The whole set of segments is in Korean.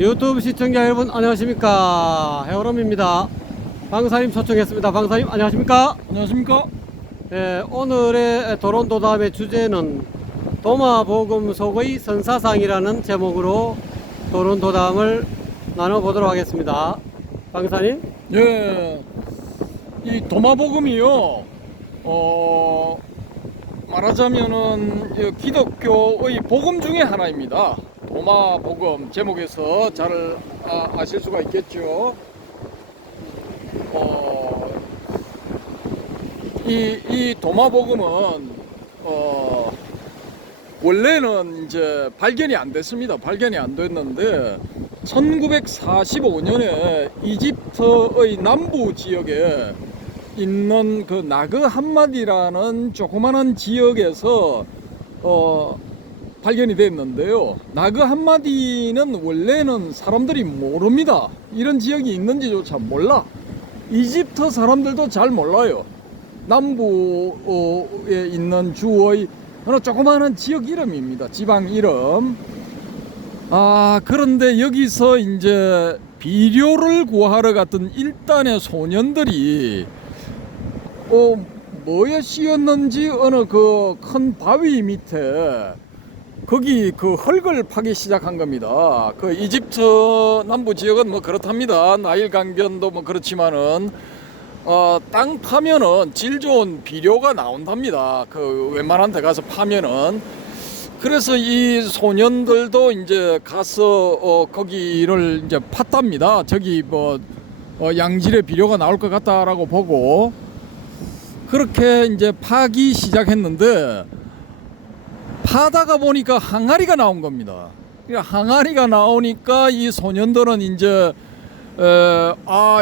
유튜브 시청자 여러분 안녕하십니까. 해오름입니다. 방사님 초청했습니다. 방사님 안녕하십니까. 안녕하십니까? 오늘의 도론도담의 주제는 도마복음 속의 선사상이라는 제목으로 도론도담을 나눠보도록 하겠습니다. 방사님. 예, 이 도마복음이요. 말하자면은 기독교의 복음 중에 하나입니다. 도마복음 제목에서 잘 아실 수가 있겠죠. 이 도마복음은 원래는 이제 발견이 안 됐습니다. 발견이 안 됐는데 1945년에 이집트의 남부 지역에 있는 그 나그 함마디라는 조그마한 지역에서 발견이 됐는데요. 나그 함마디는 원래는 사람들이 모릅니다. 이런 지역이 있는지조차 몰라. 이집트 사람들도 잘 몰라요. 남부에 있는 주의 어느 조그마한 지역 이름입니다. 지방 이름. 그런데 여기서 이제 비료를 구하러 갔던 일단의 소년들이 뭐에 씌었는지 어느 그 큰 바위 밑에 거기 그 흙을 파기 시작한 겁니다. 그 이집트 남부 지역은 뭐 그렇답니다. 나일 강변도 뭐 그렇지만은 땅 파면은 질 좋은 비료가 나온답니다. 그 웬만한 데 가서 파면은. 그래서 이 소년들도 이제 가서 거기를 이제 팠답니다. 저기 뭐 양질의 비료가 나올 것 같다라고 보고 그렇게 이제 파기 시작했는데 파다가 보니까 항아리가 나온 겁니다. 항아리가 나오니까 이 소년들은 이제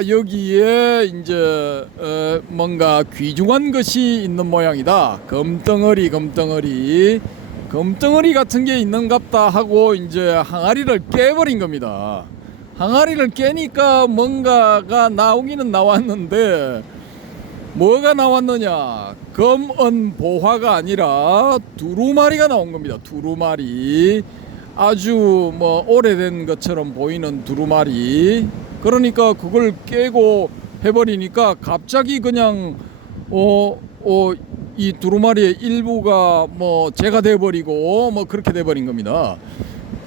여기에 이제 뭔가 귀중한 것이 있는 모양이다. 금덩어리 같은 게 있는갑다 하고 이제 항아리를 깨버린 겁니다. 항아리를 깨니까 뭔가가 나오기는 나왔는데 뭐가 나왔느냐? 검은 보화가 아니라 두루마리가 나온 겁니다. 두루마리. 아주 뭐 오래된 것처럼 보이는 두루마리. 그러니까 그걸 깨고 해버리니까 갑자기 그냥 이 두루마리의 일부가 뭐 재가 돼버리고 뭐 그렇게 돼버린 겁니다.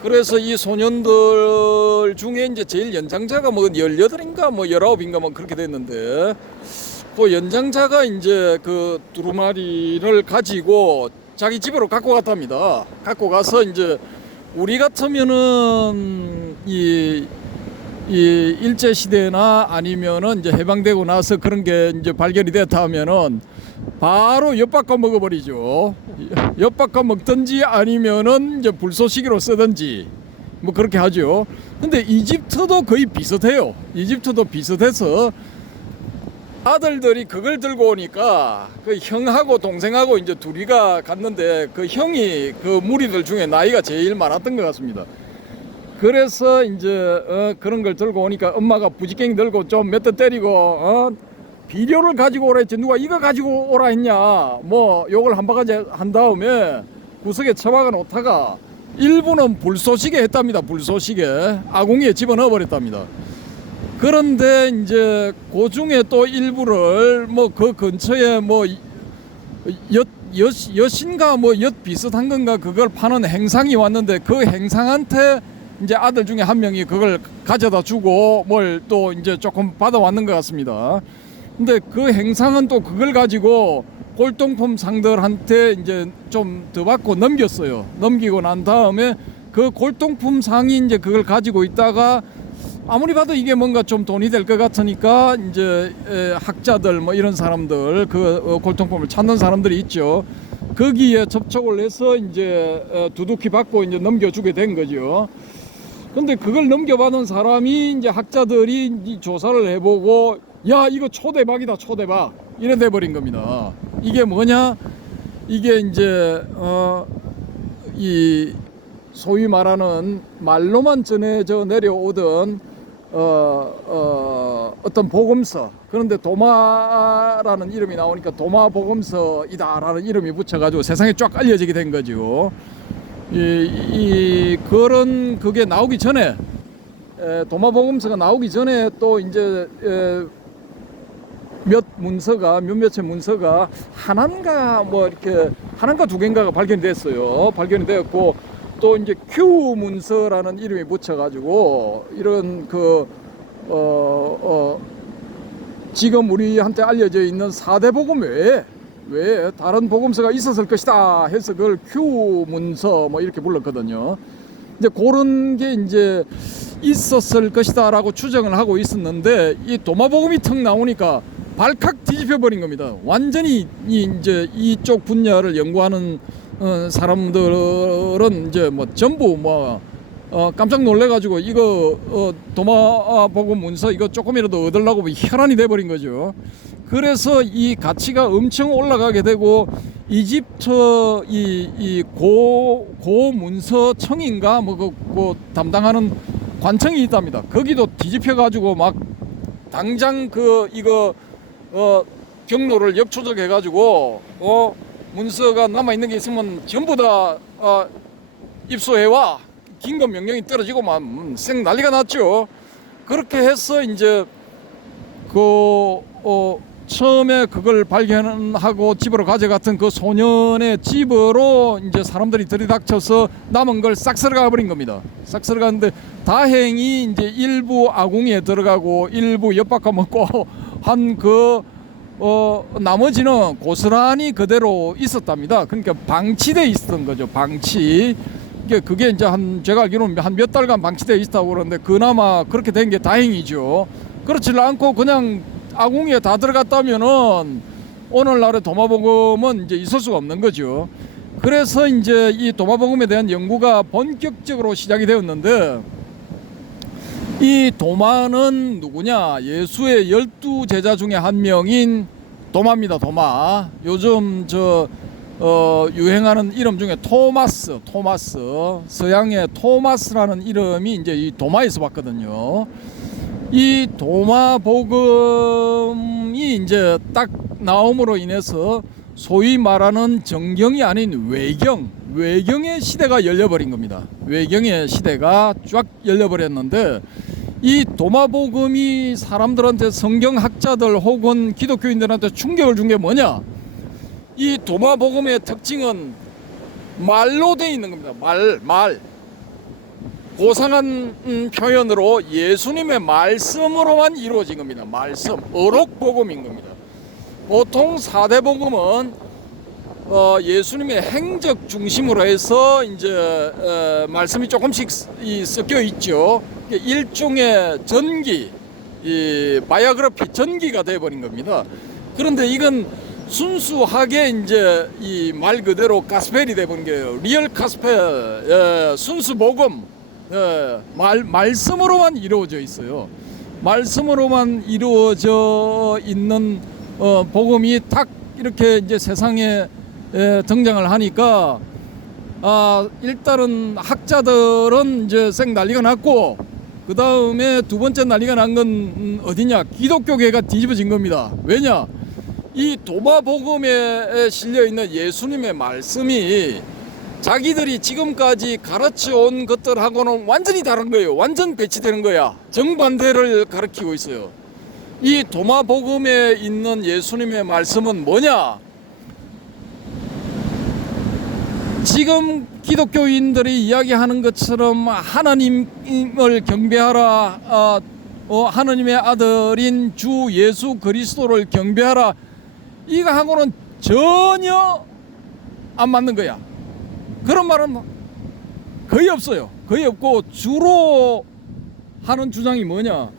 그래서 이 소년들 중에 이제 제일 연장자가 뭐 18인가 뭐 19인가 뭐 그렇게 됐는데 그 연장자가 이제 그 두루마리를 가지고 자기 집으로 갖고 갔답니다. 갖고 가서 이제 우리 같으면은 이 일제 시대나 아니면은 이제 해방되고 나서 그런 게 이제 발견이 됐다 하면은 바로 엿바꿔 먹어버리죠. 엿바꿔 먹든지 아니면은 이제 불쏘시개로 쓰든지 뭐 그렇게 하죠. 근데 이집트도 거의 비슷해요. 이집트도 비슷해서 아들들이 그걸 들고 오니까 그 형하고 동생하고 이제 둘이가 갔는데 그 형이 그 무리들 중에 나이가 제일 많았던 것 같습니다. 그래서 이제 그런 걸 들고 오니까 엄마가 부지깽이 들고 좀 몇 대 때리고 비료를 가지고 오라 했지 누가 이거 가지고 오라 했냐 뭐 요걸 한 바가지 한 다음에 구석에 처박아 놓다가 일부는 불쏘시개 했답니다. 불쏘시개 아궁이에 집어넣어 버렸답니다. 그런데 이제 그 중에 또 일부를 뭐 그 근처에 뭐 엿인가 뭐 엿 비슷한 건가 그걸 파는 행상이 왔는데 그 행상한테 이제 아들 중에 한 명이 그걸 가져다 주고 뭘 또 이제 조금 받아왔는 것 같습니다. 근데 그 행상은 또 그걸 가지고 골동품 상들한테 이제 좀 더 받고 넘겼어요. 넘기고 난 다음에 그 골동품 상이 이제 그걸 가지고 있다가 아무리 봐도 이게 뭔가 좀 돈이 될 것 같으니까 이제 학자들 뭐 이런 사람들 그 골동품을 찾는 사람들이 있죠. 거기에 접촉을 해서 이제 두둑히 받고 이제 넘겨주게 된 거죠. 근데 그걸 넘겨받은 사람이 이제 학자들이 조사를 해보고 야 이거 초대박이다 초대박 이래 돼버린 겁니다. 이게 뭐냐? 이게 이제 이 소위 말하는 말로만 전해져 내려오던 어떤 복음서. 그런데 도마라는 이름이 나오니까 도마복음서이다라는 이름이 붙여가지고 세상에 쫙 알려지게 된 거죠. 그런 그게 나오기 전에 도마복음서가 나오기 전에 또 이제 몇몇의 문서가 하나인가 뭐 이렇게 하나인가 두 개인가가 발견이 됐어요. 발견이 되었고 또 이제 Q 문서라는 이름이 붙여가지고 이런 지금 우리한테 알려져 있는 4대 복음 외에 다른 복음서가 있었을 것이다 해서 그걸 Q 문서 뭐 이렇게 불렀거든요. 이제 그런 게 이제 있었을 것이다라고 추정을 하고 있었는데 이 도마복음이 턱 나오니까 발칵 뒤집혀 버린 겁니다. 완전히 이제 이쪽 분야를 연구하는 사람들은 이제 뭐 전부 뭐 깜짝 놀래가지고 이거 도마복음 문서 이거 조금이라도 얻으려고 혈안이 돼버린 거죠. 그래서 이 가치가 엄청 올라가게 되고 이집트 고 문서청인가 그 담당하는 관청이 있답니다. 거기도 뒤집혀 가지고 막 당장 이거 경로를 역추적해 가지고 문서가 남아 있는 게 있으면 전부 다 입수해와 긴급 명령이 떨어지고 막 생 난리가 났죠. 그렇게 해서 이제 처음에 그걸 발견하고 집으로 가져갔던 그 소년의 집으로 이제 사람들이 들이닥쳐서 남은 걸 싹 쓸어가 버린 겁니다. 싹 쓸어갔는데 다행히 이제 일부 아궁이에 들어가고 일부 엿바꿔 먹고 한 나머지는 고스란히 그대로 있었답니다. 그러니까 방치돼 있었던 거죠. 방치. 그게 이제 제가 알기로는 한 몇 달간 방치돼 있다고 그러는데 그나마 그렇게 된 게 다행이죠. 그렇지 않고 그냥 아궁이에 다 들어갔다면은 오늘날의 도마복음은 이제 있을 수가 없는 거죠. 그래서 이제 이 도마복음에 대한 연구가 본격적으로 시작이 되었는데 이 도마는 누구냐? 예수의 12제자 중에 한 명인 도마입니다. 도마. 요즘 유행하는 이름 중에 토마스, 서양의 토마스라는 이름이 이제 이 도마에서 왔거든요. 이 도마복음이 이제 딱 나옴으로 인해서 소위 말하는 정경이 아닌 외경의 시대가 열려버린 겁니다. 외경의 시대가 쫙 열려버렸는데 이 도마복음이 사람들한테 성경학자들 혹은 기독교인들한테 충격을 준 게 뭐냐? 이 도마복음의 특징은 말로 되어 있는 겁니다. 말. 고상한 표현으로 예수님의 말씀으로만 이루어진 겁니다. 말씀, 어록복음인 겁니다. 보통 4대 복음은 예수님의 행적 중심으로 해서 이제 말씀이 조금씩 섞여 있죠. 일종의 전기, 바이오그래피 전기가 되어버린 겁니다. 그런데 이건 순수하게 이제 이 말 그대로 가스펠이 되어버린 거예요. 리얼 가스펠, 순수 복음. 말씀으로만 이루어져 있어요. 말씀으로만 이루어져 있는 복음이 딱 이렇게 이제 세상에 등장을 하니까 일단은 학자들은 이제 생 난리가 났고 그 다음에 두 번째 난리가 난 건 어디냐? 기독교계가 뒤집어진 겁니다. 왜냐? 이 도마복음에 실려 있는 예수님의 말씀이 자기들이 지금까지 가르쳐온 것들하고는 완전히 다른 거예요. 완전 배치되는 거야. 정반대를 가르치고 있어요. 이 도마복음에 있는 예수님의 말씀은 뭐냐? 지금 기독교인들이 이야기하는 것처럼 하나님을 경배하라, 하나님의 아들인 주 예수 그리스도를 경배하라, 이거하고는 전혀 안 맞는 거야. 그런 말은 거의 없어요. 거의 없고 주로 하는 주장이 뭐냐?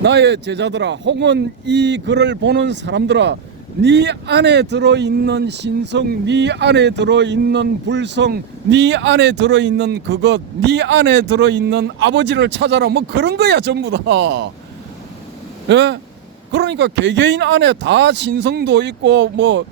나의 제자들아, 혹은 이 글을 보는 사람들아, 네 안에 들어있는 신성, 네 안에 들어있는 불성, 네 안에 들어있는 그것, 네 안에 들어있는 아버지를 찾아라, 뭐 그런 거야 전부 다. 예? 그러니까 개개인 안에 다 신성도 있고 뭐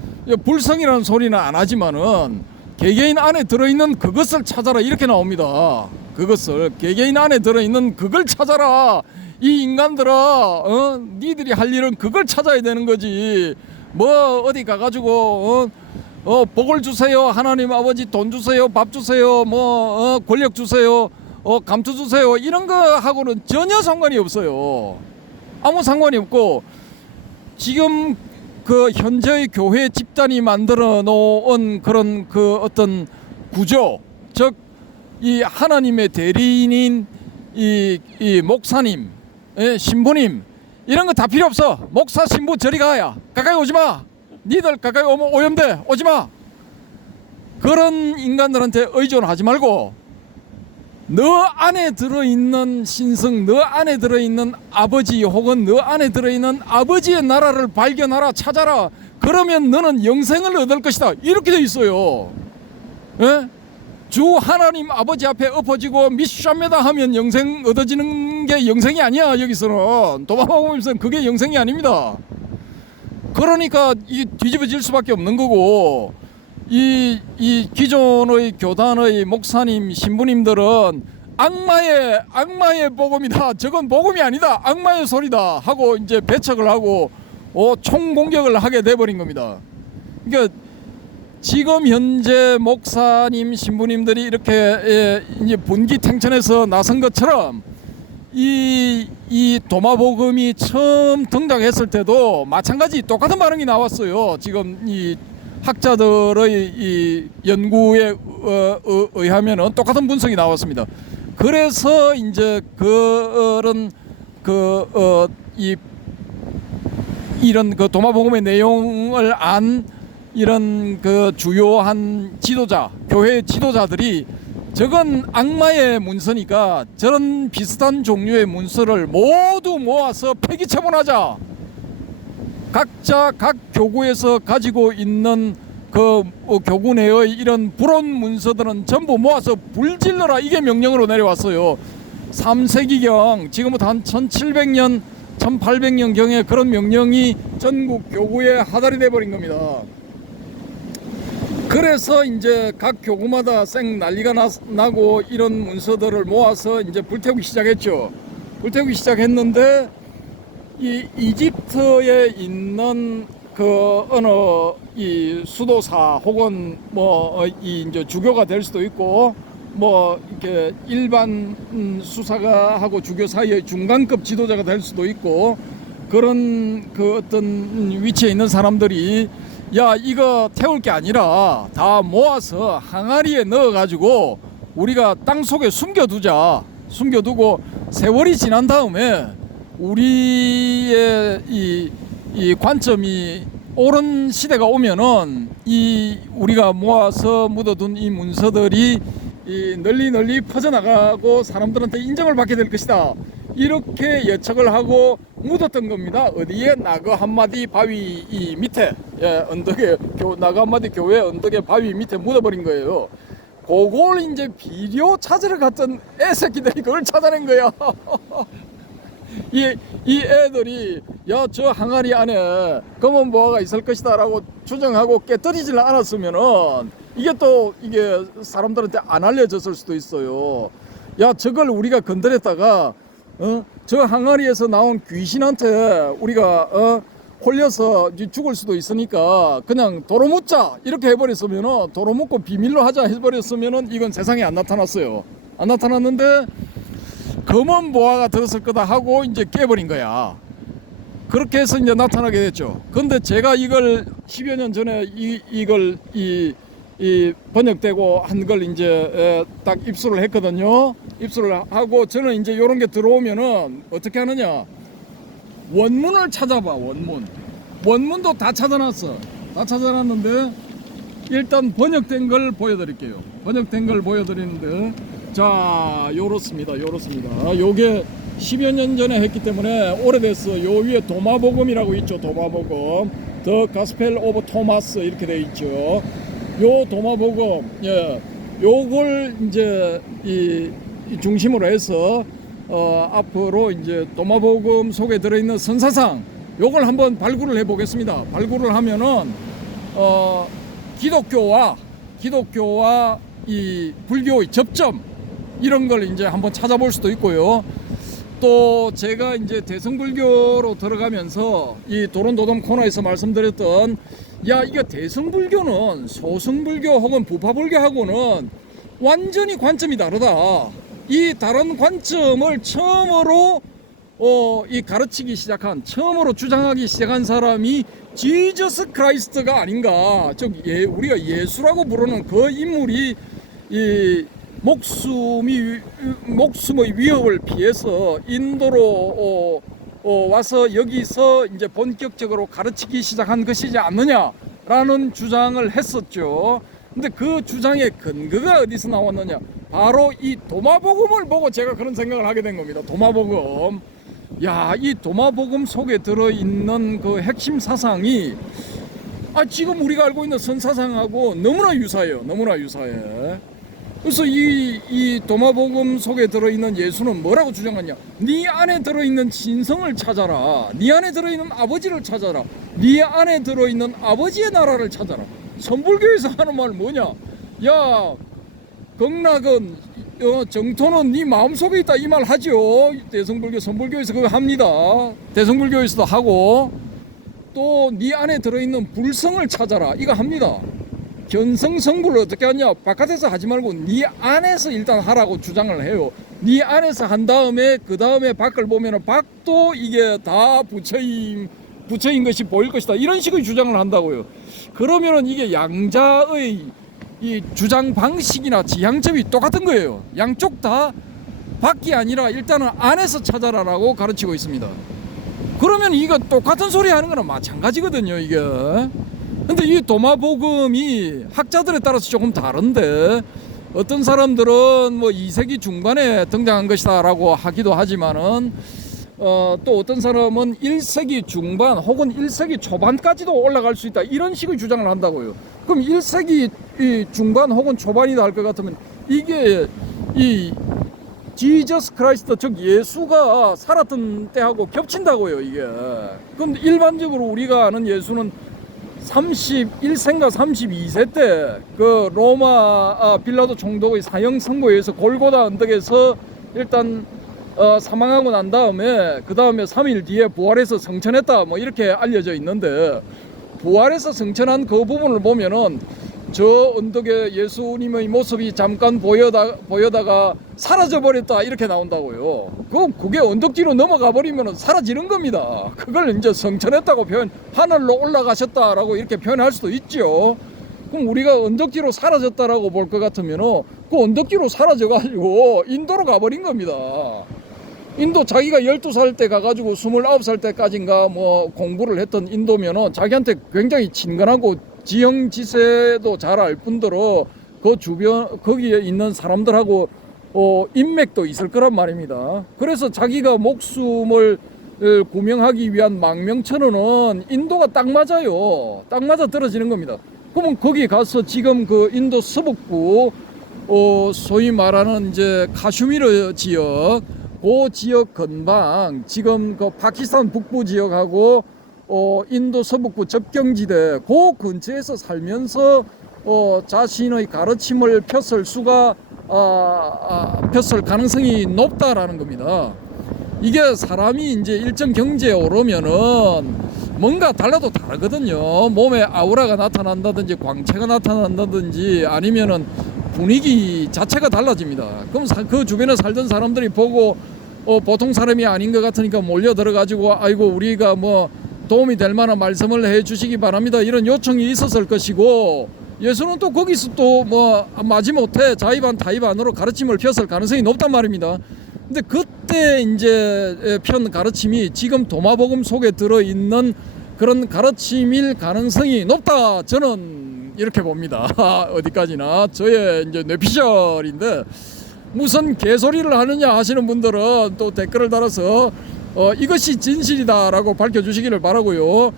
불성이라는 소리는 안 하지만은 개개인 안에 들어있는 그것을 찾아라 이렇게 나옵니다. 그것을 개개인 안에 들어있는 그걸 찾아라. 이 인간들아, 니들이 할 일은 그걸 찾아야 되는 거지. 뭐 어디 가가지고 복을 주세요, 하나님 아버지 돈 주세요, 밥 주세요, 뭐 권력 주세요, 감춰 주세요 이런 거 하고는 전혀 상관이 없어요. 아무 상관이 없고 지금 그 현재의 교회 집단이 만들어 놓은 그런 그 어떤 구조, 즉 이 하나님의 대리인인 이 목사님, 신부님 이런 거 다 필요 없어. 목사 신부 저리 가야 가까이 오지 마. 니들 가까이 오면 오염돼 오지 마. 그런 인간들한테 의존하지 말고 너 안에 들어있는 신성, 너 안에 들어있는 아버지 혹은 너 안에 들어있는 아버지의 나라를 발견하라, 찾아라. 그러면 너는 영생을 얻을 것이다. 이렇게 돼 있어요. 예? 주 하나님 아버지 앞에 엎어지고 미샤메다 하면 영생 얻어지는 게 영생이 아니야. 여기서는 도마복음에서는 그게 영생이 아닙니다. 그러니까 이 뒤집어질 수밖에 없는 거고 이 기존의 교단의 목사님 신부님들은 악마의 복음이다. 저건 복음이 아니다. 악마의 소리다 하고 이제 배척을 하고 총공격을 하게 돼버린 겁니다. 그러니까 지금 현재 목사님 신부님들이 이렇게 이제 분기탱천해서 나선 것처럼 이 도마복음이 처음 등장했을 때도 마찬가지 똑같은 반응이 나왔어요. 지금 이 학자들의 이 연구에 의하면은 똑같은 분석이 나왔습니다. 그래서 이제 그런 이런 그 도마복음의 내용을 안 이런 그 주요한 지도자, 교회 지도자들이 저건 악마의 문서니까 저런 비슷한 종류의 문서를 모두 모아서 폐기 처분하자. 각자 각 교구에서 가지고 있는 그 교구 내의 이런 불온 문서들은 전부 모아서 불질러라. 이게 명령으로 내려왔어요. 3세기경 지금부터 한 1700년 1800년경에 그런 명령이 전국 교구에 하달이 돼버린 겁니다. 그래서 이제 각 교구마다 쌩 난리가 나고 이런 문서들을 모아서 이제 불태우기 시작했죠. 불태우기 시작했는데 이 이집트에 있는 그 어느 이 수도사 혹은 뭐 이 이제 주교가 될 수도 있고 뭐 이렇게 일반 수사가 하고 주교 사이의 중간급 지도자가 될 수도 있고 그런 그 어떤 위치에 있는 사람들이 야 이거 태울 게 아니라 다 모아서 항아리에 넣어 가지고 우리가 땅 속에 숨겨두고 세월이 지난 다음에 우리의 이 관점이 옳은 시대가 오면은 이 우리가 모아서 묻어둔 이 문서들이 이 널리 퍼져나가고 사람들한테 인정을 받게 될 것이다. 이렇게 예측을 하고 묻었던 겁니다. 어디에? 나그 한마디 바위 이 밑에, 언덕에 나그 한마디 교회 언덕에 바위 밑에 묻어버린 거예요. 그걸 이제 비료 찾으러 갔던 애새끼들이 그걸 찾아낸 거야. 이 애들이 야 저 항아리 안에 검은 보화가 있을 것이다 라고 추정하고 깨뜨리질 않았으면은 이게 사람들한테 안 알려졌을 수도 있어요. 야 저걸 우리가 건드렸다가 저 항아리에서 나온 귀신한테 우리가 홀려서 죽을 수도 있으니까 그냥 도로 묻자 이렇게 해버렸으면은 도로 묻고 비밀로 하자 해버렸으면은 이건 세상에 안 나타났어요. 안 나타났는데 검은 보화가 들었을 거다 하고 이제 깨버린 거야. 그렇게 해서 이제 나타나게 됐죠. 근데 제가 이걸 10여 년 전에 이걸 번역되고 한 걸 이제 딱 입수를 했거든요. 입수를 하고 저는 이제 요런 게 들어오면은 어떻게 하느냐. 원문을 찾아봐. 원문도 다 찾아놨어. 다 찾아놨는데 일단 번역된 걸 보여드릴게요. 번역된 걸 보여드리는데 자 요렇습니다. 요게 10여 년 전에 했기 때문에 오래됐어. 요 위에 도마복음이라고 있죠. 도마복음 The Gospel of Thomas 이렇게 돼 있죠. 요 도마복음 요걸 이제 이 중심으로 해서 앞으로 이제 도마복음 속에 들어있는 선사상 요걸 한번 발굴을 해 보겠습니다. 발굴을 하면은 기독교와 이 불교의 접점 이런 걸 이제 한번 찾아볼 수도 있고요. 또 제가 이제 대성불교로 들어가면서 이 도론도돔 코너에서 말씀드렸던 야 이게 대성불교는 소승불교 혹은 부파불교하고는 완전히 관점이 다르다. 이 다른 관점을 처음으로 이 가르치기 시작한, 처음으로 주장하기 시작한 사람이 지저스 크라이스트가 아닌가. 즉 우리가 예수라고 부르는 그 인물이 이 목숨의 위협을 피해서 인도로 와서 여기서 이제 본격적으로 가르치기 시작한 것이지 않느냐라는 주장을 했었죠. 근데 그 주장의 근거가 어디서 나왔느냐? 바로 이 도마복음을 보고 제가 그런 생각을 하게 된 겁니다. 도마복음. 야, 이 도마복음 속에 들어있는 그 핵심 사상이 지금 우리가 알고 있는 선사상하고 너무나 유사해요. 너무나 유사해. 그래서 이 도마복음 속에 들어있는 예수는 뭐라고 주장하냐? 네 안에 들어있는 진성을 찾아라. 네 안에 들어있는 아버지를 찾아라. 네 안에 들어있는 아버지의 나라를 찾아라. 선불교에서 하는 말 뭐냐? 야, 극락은 정토는 네 마음속에 있다, 이 말 하죠. 대성불교, 선불교에서 그거 합니다. 대성불교에서도 하고, 또 네 안에 들어있는 불성을 찾아라, 이거 합니다. 견성성불을 어떻게 하냐? 바깥에서 하지 말고 네 안에서 일단 하라고 주장을 해요. 네 안에서 한 다음에 그 다음에 밖을 보면은 밖도 이게 다 부처인 것이 보일 것이다, 이런 식의 주장을 한다고요. 그러면은 이게 양자의 이 주장 방식이나 지향점이 똑같은 거예요. 양쪽 다 밖이 아니라 일단은 안에서 찾아라라고 가르치고 있습니다. 그러면 이거 똑같은 소리 하는 거는 마찬가지거든요, 이게. 근데 이 도마복음이 학자들에 따라서 조금 다른데, 어떤 사람들은 뭐 2세기 중반에 등장한 것이다 라고 하기도 하지만은 또 어떤 사람은 1세기 중반 혹은 1세기 초반까지도 올라갈 수 있다, 이런 식의 주장을 한다고요. 그럼 1세기 중반 혹은 초반이다 할 것 같으면 이게 이 지저스 크라이스트, 즉 예수가 살았던 때하고 겹친다고요, 이게. 그럼 일반적으로 우리가 아는 예수는 31세인가 32세 때 그 로마 빌라도 총독의 사형 선고에 의해서 골고다 언덕에서 일단 사망하고 난 다음에 그 다음에 3일 뒤에 부활해서 성천했다, 뭐 이렇게 알려져 있는데, 부활해서 성천한 그 부분을 보면은 저 언덕에 예수님의 모습이 잠깐 보여다가 사라져 버렸다, 이렇게 나온다고요. 그게 언덕 뒤로 넘어가 버리면 사라지는 겁니다. 그걸 이제 성천했다고 하늘로 올라가셨다라고 이렇게 표현할 수도 있죠. 그럼 우리가 언덕 뒤로 사라졌다라고 볼 것 같으면 그 언덕 뒤로 사라져 가지고 인도로 가버린 겁니다. 인도 자기가 12살 때 가가지고 29살 때까지인가 뭐 공부를 했던 인도면은 자기한테 굉장히 친근하고 지형지세도 잘 알 뿐더러 그 주변 거기에 있는 사람들하고 인맥도 있을 거란 말입니다. 그래서 자기가 목숨을 구명하기 위한 망명천원은 인도가 딱 맞아요. 딱 맞아 떨어지는 겁니다. 그러면 거기 가서 지금 그 인도 서북부 소위 말하는 이제 카슈미르 지역, 그 지역 근방, 지금 그 파키스탄 북부 지역하고 인도 서북부 접경지대 그 근처에서 살면서 자신의 가르침을 폈을 가능성이 높다라는 겁니다. 이게 사람이 이제 일정 경지에 오르면은 뭔가 달라도 다르거든요. 몸에 아우라가 나타난다든지 광채가 나타난다든지 아니면은 분위기 자체가 달라집니다. 그럼 그 주변에 살던 사람들이 보고 보통 사람이 아닌 것 같으니까 몰려들어 가지고 아이고 우리가 뭐 도움이 될 만한 말씀을 해 주시기 바랍니다, 이런 요청이 있었을 것이고, 예수는 또 거기서 또 뭐 마지못해 자의반 타의반으로 가르침을 폈을 가능성이 높단 말입니다. 근데 그때 이제 편 가르침이 지금 도마복음 속에 들어있는 그런 가르침일 가능성이 높다, 저는 이렇게 봅니다. 어디까지나 저의 이제 뇌피셜인데, 무슨 개소리를 하느냐 하시는 분들은 또 댓글을 달아서 이것이 진실이다라고 밝혀주시기를 바라고요.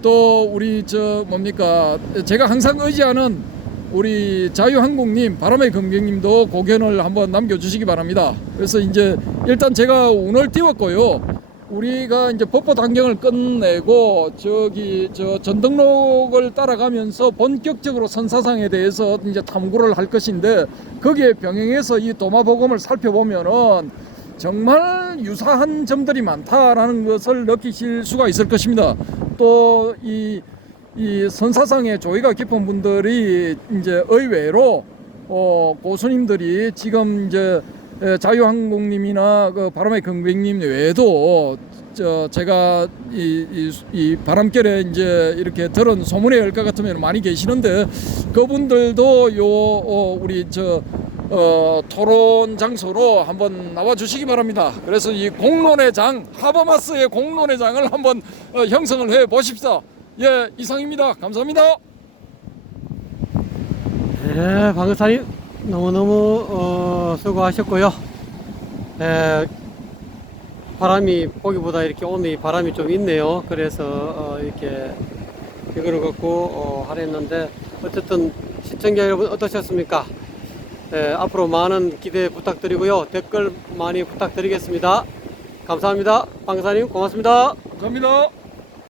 또 우리 제가 항상 의지하는 우리 자유한국님, 바람의 금경님도 고견을 한번 남겨주시기 바랍니다. 그래서 이제 일단 제가 운을 띄웠고요. 우리가 이제 법보 단경을 끝내고 전등록을 따라가면서 본격적으로 선사상에 대해서 이제 탐구를 할 것인데, 거기에 병행해서 이 도마복음을 살펴보면은 정말 유사한 점들이 많다라는 것을 느끼실 수가 있을 것입니다. 또 이 선사상에 조예가 깊은 분들이 이제 의외로 고수님들이 지금 이제 자유항공님이나 그 바람의 경백님 외에도 제가 이 바람결에 이제 이렇게 들은 소문에 열 것 같으면 많이 계시는데 그분들도 우리 토론 장소로 한번 나와 주시기 바랍니다. 그래서 이 공론의 장, 하버마스의 공론의 장을 한번 형성을 해 보십시다. 예, 이상입니다. 감사합니다. 네, 방사님 너무너무 수고하셨고요. 바람이 보기보다 이렇게 오늘 바람이 좀 있네요. 그래서 이렇게 이거를 갖고 하랬는데 어쨌든 시청자 여러분 어떠셨습니까? 앞으로 많은 기대 부탁드리고요. 댓글 많이 부탁드리겠습니다. 감사합니다. 방사님 고맙습니다. 감사합니다.